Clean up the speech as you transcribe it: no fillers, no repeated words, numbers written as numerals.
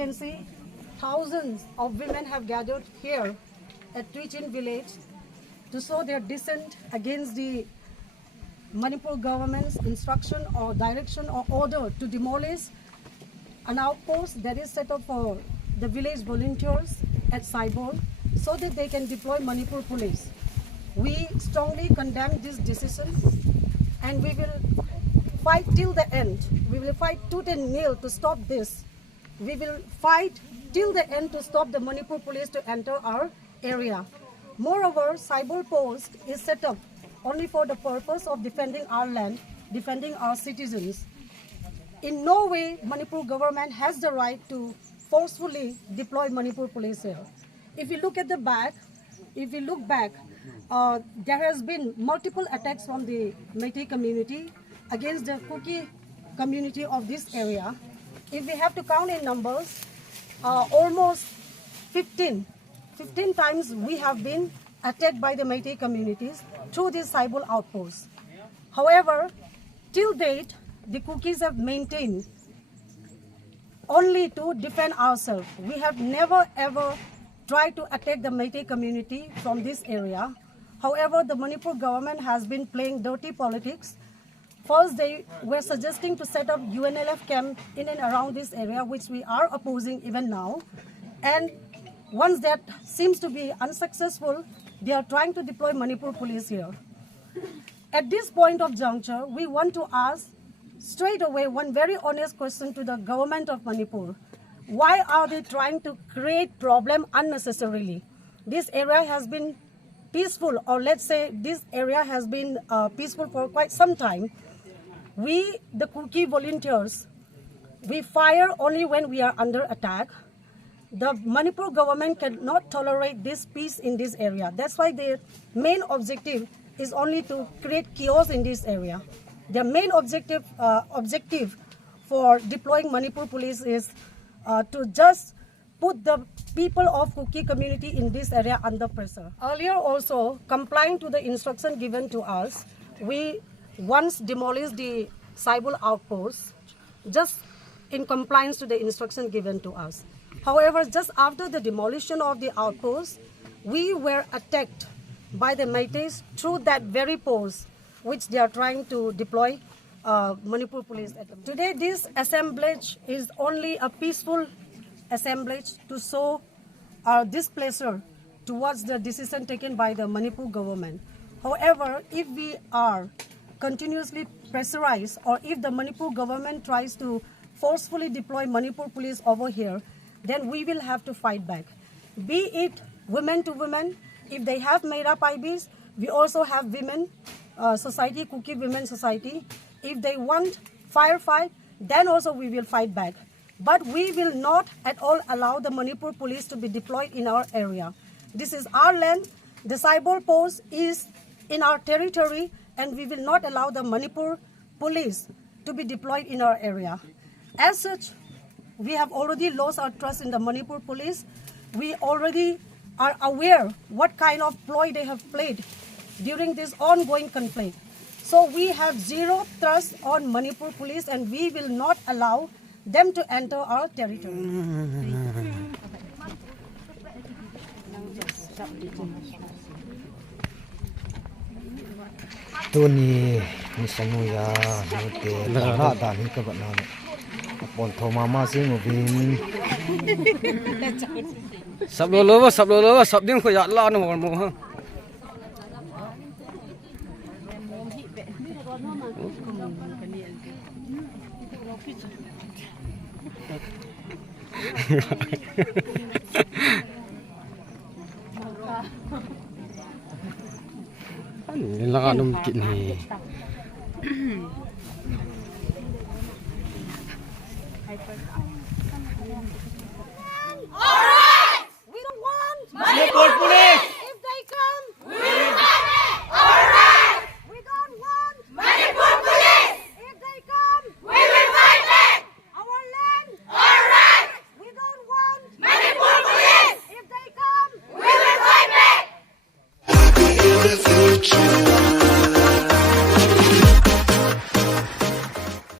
can see, thousands of women have gathered here at Twichin village to show their dissent against the Manipur government's instruction or direction or order to demolish an outpost that is set up for the village volunteers at Saibol so that they can deploy Manipur police. We strongly condemn this decision and we will fight till the end. We will fight tooth and nail to stop this. We will fight till the end to stop the Manipur police to enter our area. Moreover, Saibol post is set up only for the purpose of defending our land, defending our citizens. In no way Manipur government has the right to forcefully deploy Manipur police here. If you look at the back, if we look back, there has been multiple attacks from the Meitei community against the Kuki community of this area. If we have to count in numbers, almost 15 times we have been attacked by the Meitei communities through this Saibol outpost. However, till date, the Kukis have maintained only to defend ourselves. We have never ever tried to attack the Meitei community from this area. However, the Manipur government has been playing dirty politics. First, they were suggesting to set up UNLF camp in and around this area, which we are opposing even now. And once that seems to be unsuccessful, they are trying to deploy Manipur police here. At this point of juncture, we want to ask straight away one very honest question to the government of Manipur. Why are they trying to create problem unnecessarily? This area has been peaceful, or let's say this area has been peaceful for quite some time. We, the Kuki volunteers, we fire only when we are under attack. The Manipur government cannot tolerate this peace in this area. That's why their main objective is only to create chaos in this area. Their main objective for deploying Manipur police is to just put the people of Kuki community in this area under pressure. Earlier also, complying to the instruction given to us, we once demolished the Saibol outpost just in compliance to the instruction given to us. However, just after the demolition of the outpost, we were attacked by the Meiteis through that very post which they are trying to deploy Manipur police. Today, this assemblage is only a peaceful assemblage to show our displeasure towards the decision taken by the Manipur government. However, if we are continuously pressurized, or if the Manipur government tries to forcefully deploy Manipur police over here, then we will have to fight back. Be it women to women, if they have made up IBs, we also have women society, Kuki women society. If they want firefight, then also we will fight back. But we will not at all allow the Manipur police to be deployed in our area. This is our land. The Saibol post is in our territory, and we will not allow the Manipur police to be deployed in our area. As such, we have already lost our trust in the Manipur police. We already are aware what kind of ploy they have played during this ongoing conflict. So we have zero trust on Manipur police, and we will not allow them to enter our territory. Tuni misanuya nute la da ni ka bana pon thoma ma sing ubin sab lo sab ding ko ya la no mo ha Ini lah kan mungkin ni.